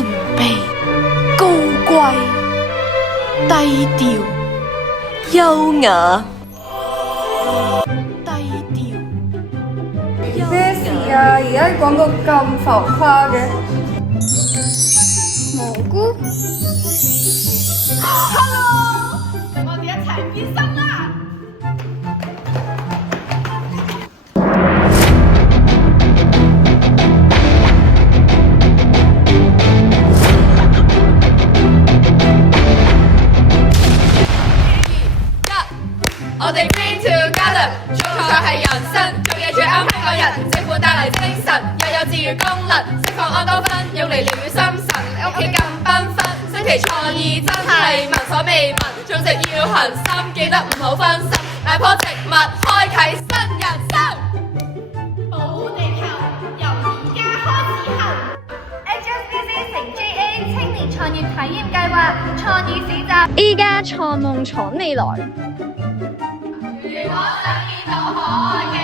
神秘、高貴、低調、優雅。低調。咩事啊？而家廣告咁浮誇嘅。蘑菇。Hello，我哋一齊變身啦！我哋 bring together， 做菜係人生，做嘢最啱香港人，政府帶嚟精神，又有治癒功能，釋放安多酚，用嚟療癒心神，屋企更繽紛，新奇創意真係聞所未聞，種植要恆心，記得唔好分心，大棵植物開啟新人生，保護地球由而家開始行。HSBC 乘 GA 青年創業體驗計劃創意市集，依家創夢闖未來。如果想見到可愛嘅